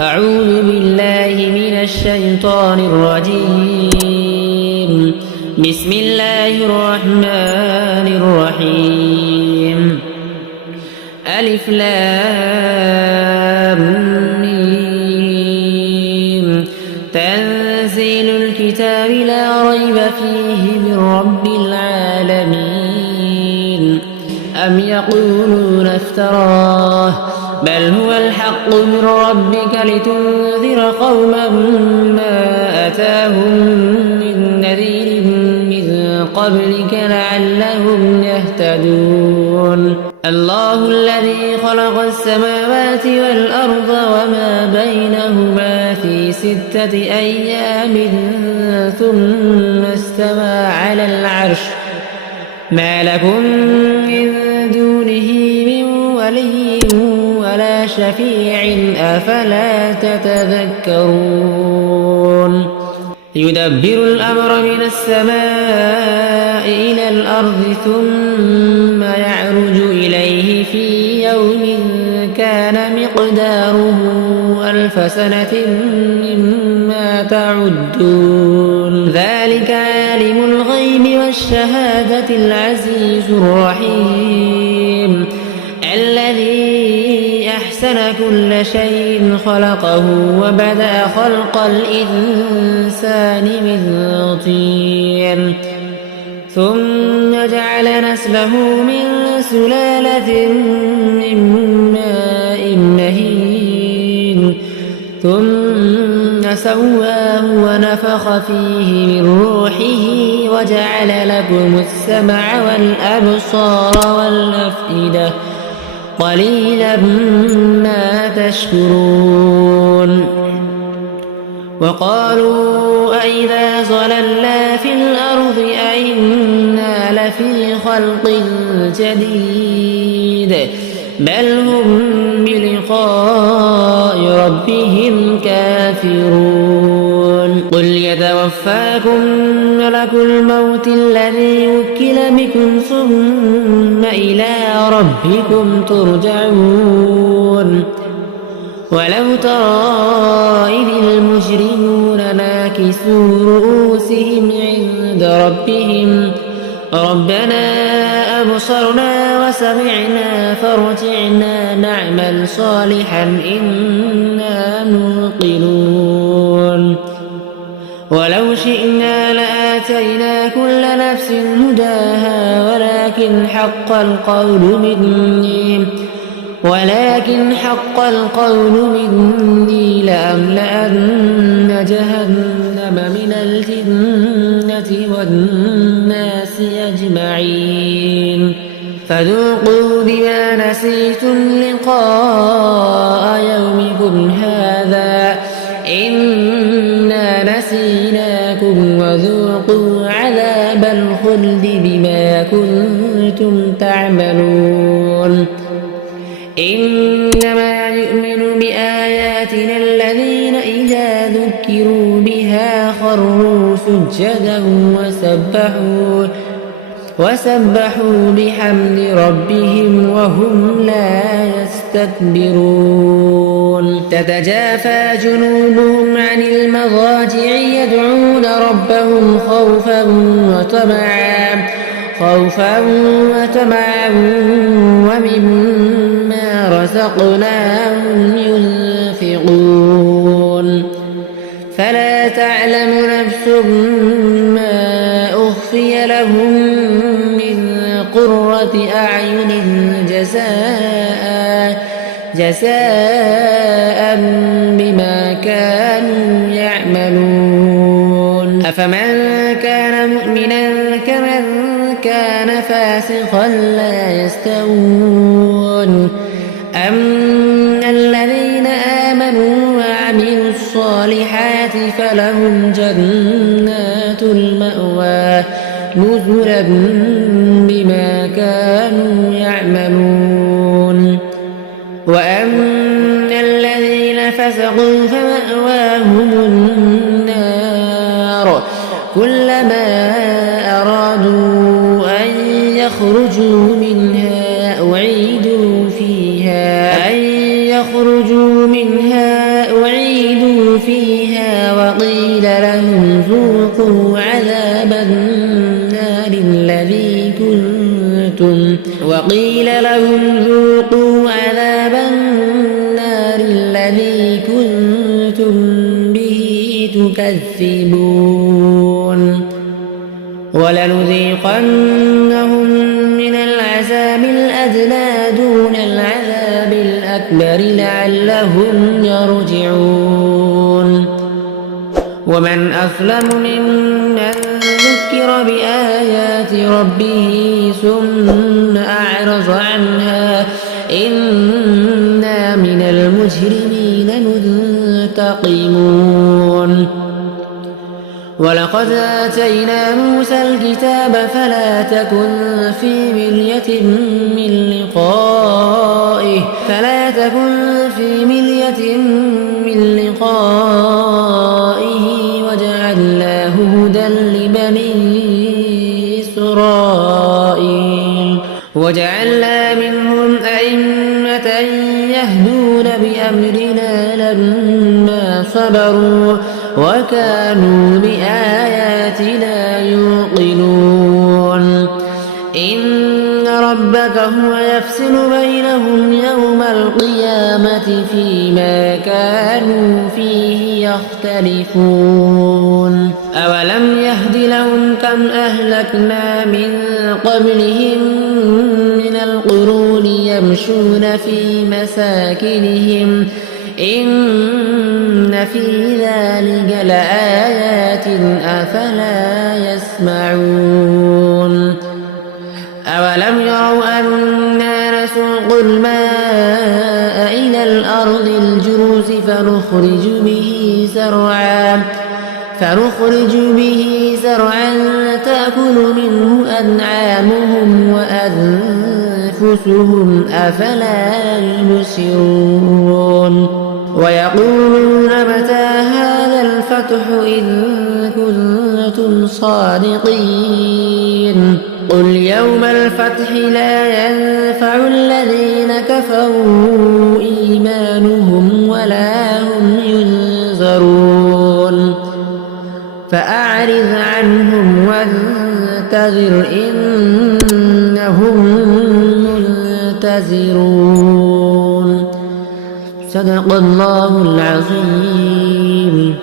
أعوذ بالله من الشيطان الرجيم. بسم الله الرحمن الرحيم. ألف لام ميم. تنزيل الكتاب لا ريب فيه من رب العالمين. أم يقولون افتراه بل هو الحق من ربك لتنذر قوما ما أتاهم من نذير من قبلك لعلهم يهتدون. الله الذي خلق السماوات والأرض وما بينهما في 6 أيام ثم استوى على العرش. ما لكم من دونه من ولي ولا شفيع أفلا تتذكرون. يدبر الأمر من السماء إلى الأرض ثم يعرج إليه في يوم كان مقداره 1000 سنة مما تعدون. ذلك عالم الغيب والشهادة العزيز الرحيم الذي أحسن كل شيء خلقه وبدأ خلق الإنسان من طين ثم جعل نسله من سلالة من ماء مهين ثم سواه ونفخ فيه من روحه وجعل لكم السمع والأبصار والأفئدة قليلا ما تشكرون. وقالوا أئذا ضللنا في الأرض أئنا لفي خلق جديد بل هم بلقاء ربهم كافرون. قل يتوفاكم ملك الموت الذي وكل بكم ثم إلى ربكم ترجعون. ولو ترى إذ المجرمون ناكسوا رؤوسهم عند ربهم ربنا أبصرنا وسمعنا فارجعنا نعمل صالحا إنا موقنون. ولو شئنا لآتينا كل نفس هداها ولكن حق القول مني لأملأن جهنم من الجنة والناس أجمعين. فذوقوا بما نسيتم لقاء يومكم هذا إنا نسيناكم وذوقوا عذاب الخلد بما كنتم تعملون. إنما يؤمن بآياتنا الذين إذا ذكروا بها خروا سجدا وسبحوا بحمد ربهم وهم لا يستكبرون. تتجافى جنوبهم عن المضاجع يدعون ربهم خوفا وطمعا ومما رزقناهم ينفقون. فلا تعلم نفس ما أخفي لهم من قرة أعين جزاء بما كانوا يعملون. أفمن كان مؤمنا كمن كان فاسقا لا يستوون. أما الذين آمنوا وعملوا الصالحات فلهم جنات المأوى نزلا بما كانوا يعملون. وأما الذين فسقوا فمأواهم النار كلما أرادوا أن يخرجوا منها أعيدوا فيها فيها وقيل لهم ذوقوا عذاب النار الذي كنتم به تكذبون ولنذيقنهم من العذاب الأدنى دون العذاب الأكبر لعلهم يرجعون ومن أظلم ممن ذكر بآيات ربه ثم أعرض عنها إنا من المجرمين منتقمون ولقد آتينا موسى الكتاب فلا تكن في مرية من لقائه وجعلناه هدى لبني إسرائيل وجعلنا منهم أئمة يهدون بأمرنا لما صبروا وكانوا بآياتنا يوقنون إن ربك هو يفصل بينهم يوم القيامة فيما كانوا فيه يختلفون أولم يهد لهم كم أهلكنا من قبلهم من القرون يمشون في مساكنهم إن في ذلك لآيات أفلا يسمعون أولم يروا أنا نسوق الماء إلى الأرض الجرز فنخرج به زرعا تأكل منه أنعامهم وأنفسهم أفلا يبصرون ويقولون متى هذا الفتح إن كنتم صادقين قل يوم الفتح لا ينفع الذين كفروا إيمانهم ولا هم ينذرون فأعرض عنهم وانتظر إنهم منتظرون صدق الله العظيم.